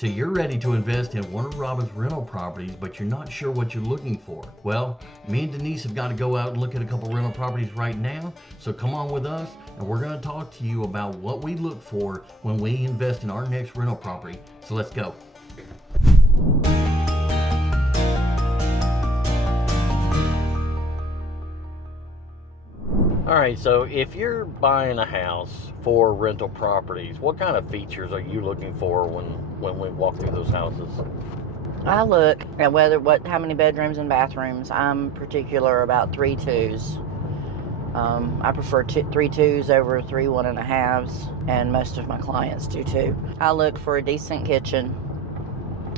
So you're ready to invest in one of Robin's rental properties, but you're not sure what you're looking for. Well, me and Denise have got to go out and look at a couple rental properties right now. So come on with us, and we're going to talk to you about what we look for when we invest in our next rental property. So let's go. All right, so if you're buying a house for rental properties, what kind of features are you looking for when we walk through those houses? I look at how many bedrooms and bathrooms. I'm particular about 3-2s. I prefer 3-2s over 3 1.5s, and most of my clients do too. I look for a decent kitchen,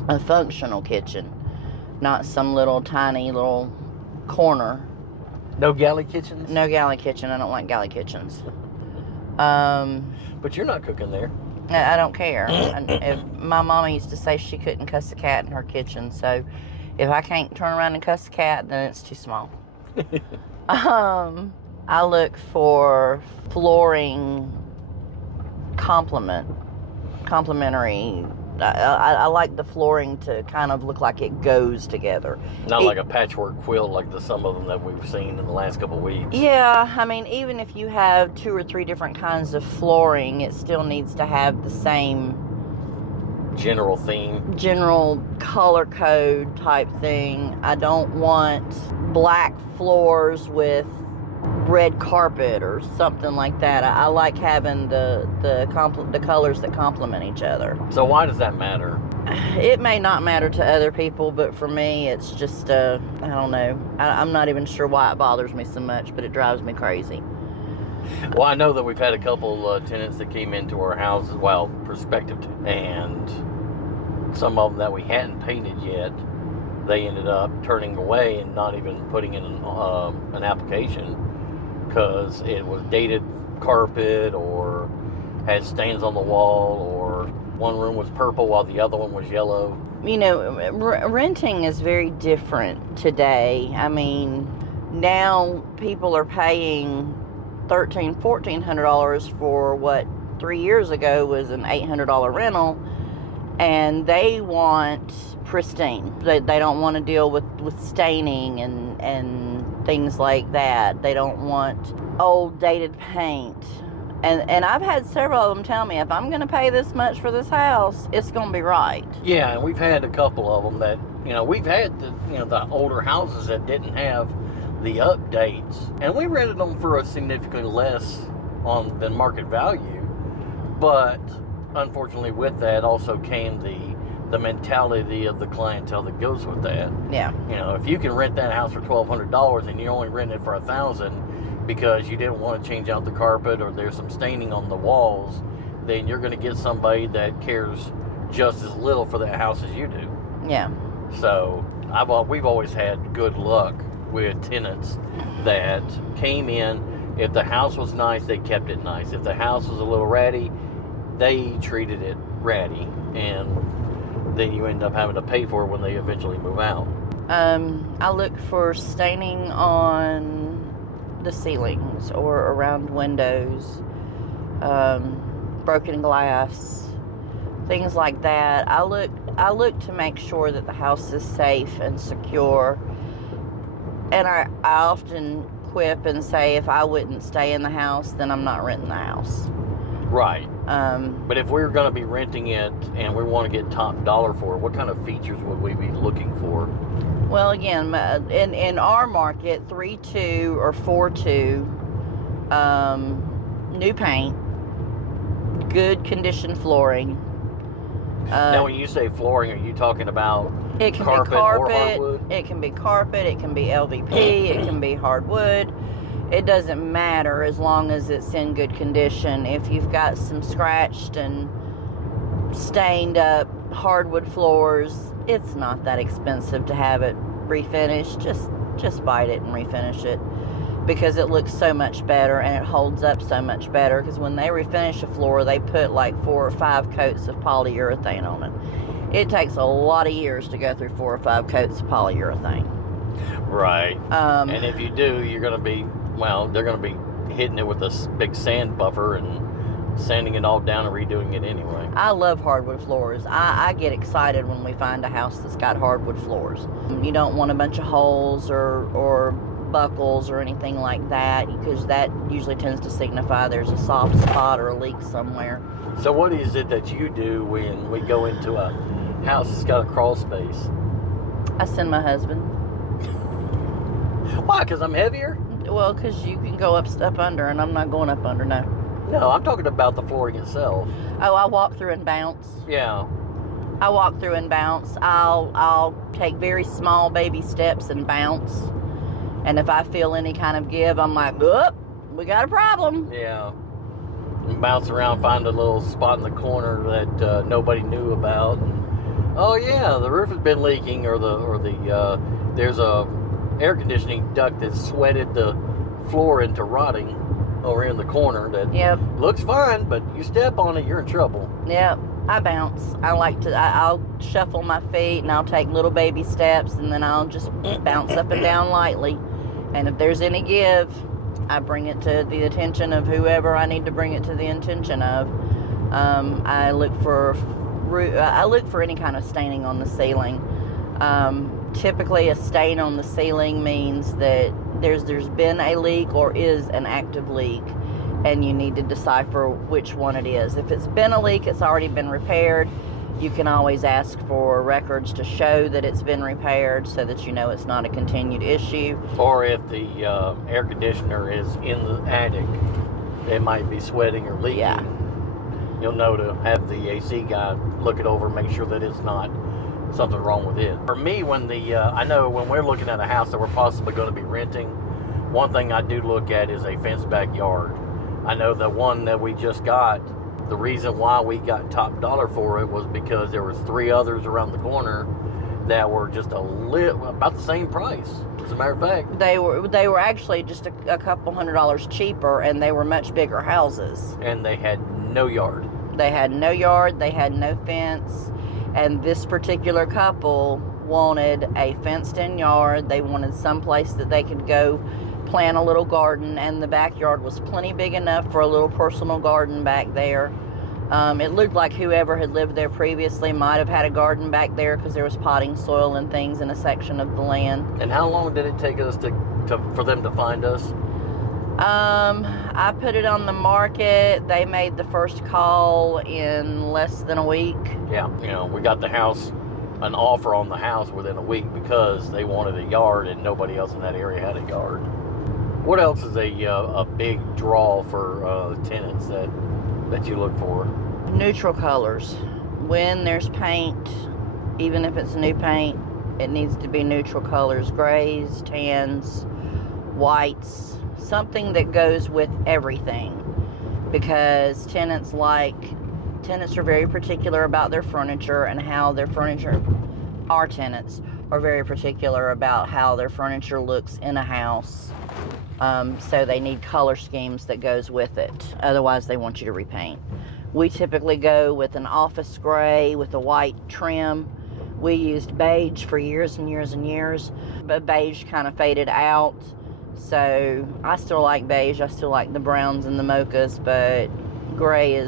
a functional kitchen, not some little tiny little corner. No galley kitchens? No galley kitchen. I don't like galley kitchens. But you're not cooking there. I don't care. If my mama used to say she couldn't cuss a cat in her kitchen, so if I can't turn around and cuss a cat, then it's too small. I look for flooring complementary. I like the flooring to kind of look like it goes together. Not like a patchwork quilt like some of them that we've seen in the last couple of weeks. Yeah, I mean, even if you have 2 or 3 different kinds of flooring, it still needs to have the same general theme, general color code type thing. I don't want black floors with red carpet or something like that. I like having the colors that complement each other. So why does that matter? It may not matter to other people, but for me, it's just I don't know. I'm not even sure why it bothers me so much, but it drives me crazy. Well, I know that we've had a couple tenants that came into our houses, well, prospective, and some of them that we hadn't painted yet, they ended up turning away and not even putting in an application, because it was dated carpet or had stains on the wall, or one room was purple while the other one was yellow. You know, renting is very different today. I mean, now people are paying $1,400 for what 3 years ago was an $800 rental, and they want pristine. They don't want to deal with staining and things like that. They don't want old dated paint. And I've had several of them tell me, if I'm going to pay this much for this house, it's going to be right. Yeah, and we've had a couple of them that, we've had the older houses that didn't have the updates, and we rented them for a significantly less than market value. But unfortunately, with that also came the mentality of the clientele that goes with that. Yeah. If you can rent that house for $1,200 and you only rent it for $1,000 because you didn't want to change out the carpet or there's some staining on the walls, then you're going to get somebody that cares just as little for that house as you do. Yeah. So we've always had good luck with tenants that came in. If the house was nice, they kept it nice. If the house was a little ratty, they treated it ratty, and then you end up having to pay for it when they eventually move out. I look for staining on the ceilings or around windows, broken glass, things like that. I look to make sure that the house is safe and secure. And I often quip and say, if I wouldn't stay in the house, then I'm not renting the house. Right. But if we're going to be renting it and we want to get top dollar for it, what kind of features would we be looking for? Well, again, in our market, 3-2 or 4-2, new paint, good condition flooring. Now, when you say flooring, are you talking about it can carpet be carpet, or hardwood? It can be carpet, it can be LVP, it can be hardwood. It doesn't matter as long as it's in good condition. If you've got some scratched and stained up hardwood floors, it's not that expensive to have it refinished. Just bite it and refinish it, because it looks so much better and it holds up so much better. Because when they refinish a floor, they put like 4 or 5 coats of polyurethane on it. It takes a lot of years to go through 4 or 5 coats of polyurethane. Right. And if you do, you're going to be, they're going to be hitting it with a big sand buffer and sanding it all down and redoing it anyway. I love hardwood floors. I get excited when we find a house that's got hardwood floors. You don't want a bunch of holes or buckles or anything like that, because that usually tends to signify there's a soft spot or a leak somewhere. So what is it that you do when we go into a house that's got a crawl space? I send my husband. Why? Because I'm heavier? Well, because you can go up under, and I'm not going up under, no. No, I'm talking about the flooring itself. Oh, I walk through and bounce. Yeah. I walk through and bounce. I'll take very small baby steps and bounce. And if I feel any kind of give, I'm like, "Oop, we got a problem." Yeah. And bounce around, find a little spot in the corner that nobody knew about. And, oh yeah, the roof has been leaking, or there's a air conditioning duct that sweated the floor into rotting over here in the corner that looks fine, but you step on it, you're in trouble. Yep. I bounce. I'll shuffle my feet, and I'll take little baby steps, and then I'll just bounce up and down lightly. And if there's any give, I bring it to the attention of whoever I need to bring it to the attention of. I look for any kind of staining on the ceiling. Typically, a stain on the ceiling means that there's been a leak or is an active leak, and you need to decipher which one it is. If it's been a leak, it's already been repaired. You can always ask for records to show that it's been repaired so that you know it's not a continued issue. Or if the air conditioner is in the attic, it might be sweating or leaking. Yeah. You'll know to have the AC guy look it over and make sure that it's not something wrong with it. For me, I know when we're looking at a house that we're possibly going to be renting, one thing I do look at is a fenced backyard. I know the one that we just got, the reason why we got top dollar for it was because there was 3 others around the corner that were just about the same price. As a matter of fact, they were actually just a couple $100 cheaper, and they were much bigger houses. And they had no yard. They had no yard. They had no fence. And this particular couple wanted a fenced-in yard. They wanted some place that they could go plant a little garden, and the backyard was plenty big enough for a little personal garden back there. It looked like whoever had lived there previously might have had a garden back there, because there was potting soil and things in a section of the land. And how long did it take us for them to find us? I put it on the market. They made the first call in less than a week. Yeah, we got an offer on the house within a week because they wanted a yard and nobody else in that area had a yard. What else is a big draw for tenants that you look for? Neutral colors. When there's paint, even if it's new paint, it needs to be neutral colors. Grays, tans, whites. Something that goes with everything, because tenants are very particular about their furniture and how their furniture. Our tenants are very particular about how their furniture looks in a house, so they need color schemes that goes with it. Otherwise, they want you to repaint. We typically go with an office gray with a white trim. We used beige for years and years and years, but beige kind of faded out. So I still like beige. I still like the browns and the mochas, but gray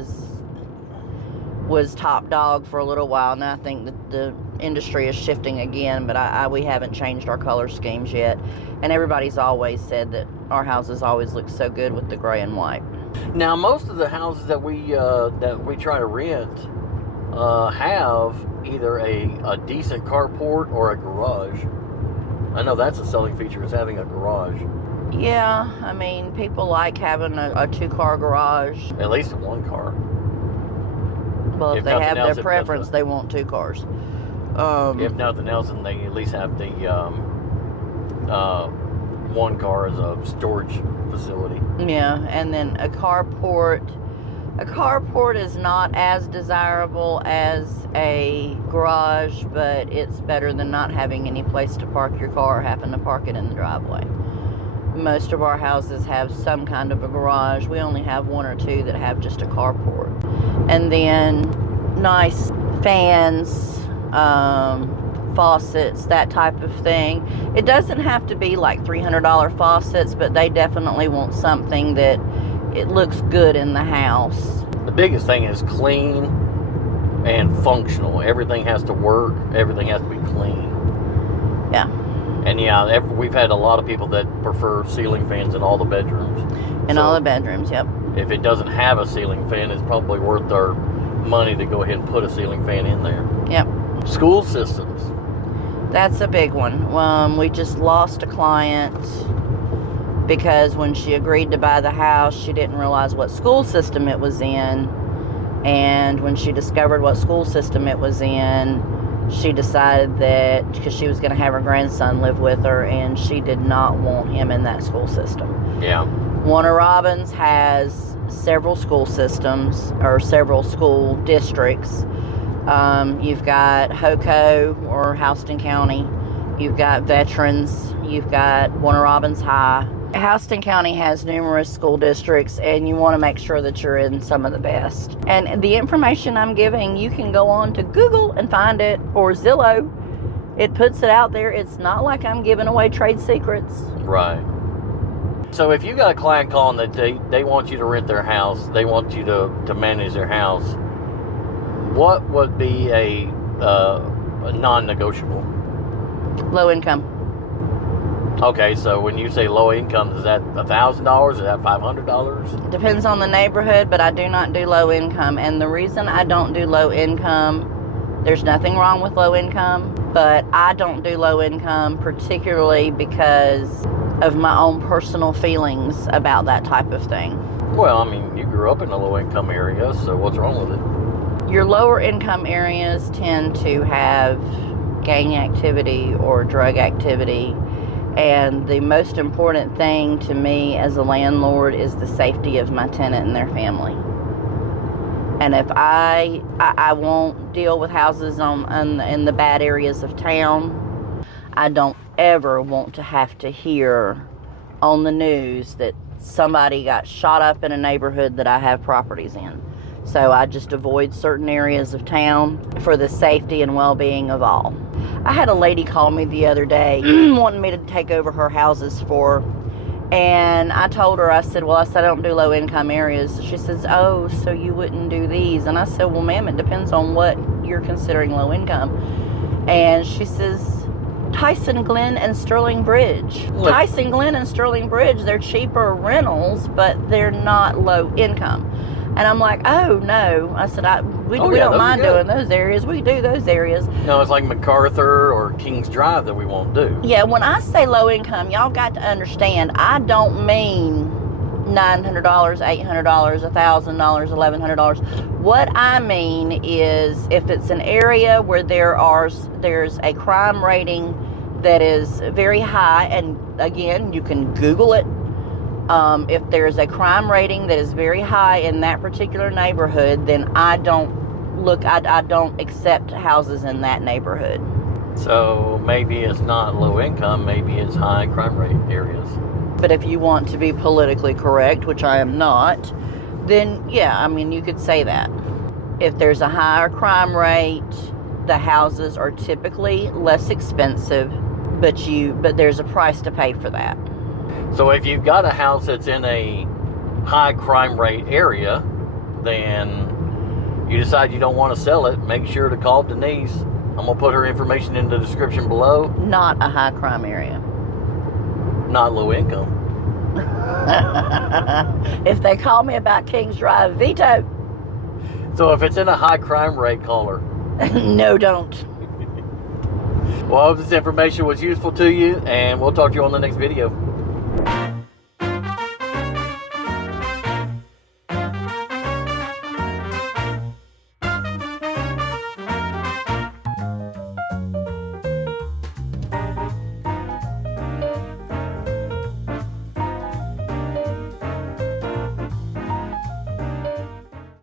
was top dog for a little while. Now I think that the industry is shifting again, but we haven't changed our color schemes yet. And everybody's always said that our houses always look so good with the gray and white. Now, most of the houses that we try to rent have either a decent carport or a garage. I know that's a selling feature, is having a garage. Yeah, I mean, people like having a 2-car garage. At least a 1 car. Well, if they have their preference, they want 2 cars. If nothing else, then they at least have the 1 car as a storage facility. Yeah, and then a carport. A carport is not as desirable as a garage, but it's better than not having any place to park your car or having to park it in the driveway. Most of our houses have some kind of a garage. We only have 1 or 2 that have just a carport. And then nice fans, faucets, that type of thing. It doesn't have to be like $300 faucets, but they definitely want something that it looks good in the house. biggest thing is clean and functional. Everything has to work. Everything has to be clean. Yeah. And yeah, we've had a lot of people that prefer ceiling fans in all the bedrooms. In all the bedrooms, yep. If it doesn't have a ceiling fan, it's probably worth our money to go ahead and put a ceiling fan in there. Yep. School systems. That's a big one. We just lost a client because when she agreed to buy the house, she didn't realize what school system it was in. And when she discovered what school system it was in, she decided that because she was going to have her grandson live with her, and she did not want him in that school system. Yeah. Warner Robins has several school systems or several school districts. You've got HOCO or Houston County. You've got Veterans. You've got Warner Robins High. Houston County has numerous school districts, and you want to make sure that you're in some of the best. And the information I'm giving, you can go on to Google and find it, or Zillow. It puts it out there. It's not like I'm giving away trade secrets. Right. So if you got a client calling that they want you to rent their house, they want you to manage their house, what would be a non-negotiable? Low income. Okay, so when you say low income, is that $1,000? Is that $500? Depends on the neighborhood, but I do not do low income. And the reason I don't do low income, there's nothing wrong with low income, but I don't do low income particularly because of my own personal feelings about that type of thing. Well, I mean, you grew up in a low income area, so what's wrong with it? Your lower income areas tend to have gang activity or drug activity. And the most important thing to me as a landlord is the safety of my tenant and their family. And if I won't deal with houses in the bad areas of town, I don't ever want to have to hear on the news that somebody got shot up in a neighborhood that I have properties in. So I just avoid certain areas of town for the safety and well-being of all. I had a lady call me the other day wanting me to take over her houses for her. And I told her, I said, I don't do low income areas. She says, oh, so you wouldn't do these? And I said, well, ma'am, it depends on what you're considering low income. And she says, Tyson, Glen, and Sterling Bridge. Look. Tyson, Glen, and Sterling Bridge, they're cheaper rentals, but they're not low income. And I'm like, oh, no. I said, we don't mind doing those areas. We do those areas. No, it's like MacArthur or Kings Drive that we won't do. Yeah, when I say low income, y'all got to understand, I don't mean $900, $800, $1,000, $1,100. What I mean is if it's an area where there's a crime rating that is very high, and again, you can Google it. If there's a crime rating that is very high in that particular neighborhood, then I don't accept houses in that neighborhood. So maybe it's not low income, maybe it's high crime rate areas. But if you want to be politically correct, which I am not, then yeah, I mean, you could say that. If there's a higher crime rate, the houses are typically less expensive, but there's a price to pay for that. So if you've got a house that's in a high crime rate area, then you decide you don't want to sell it, make sure to call Denise. I'm going to put her information in the description below. Not a high crime area. Not low income. If they call me about Kings Drive, veto. So if it's in a high crime rate, call her. No, don't. Well, I hope this information was useful to you, and we'll talk to you on the next video.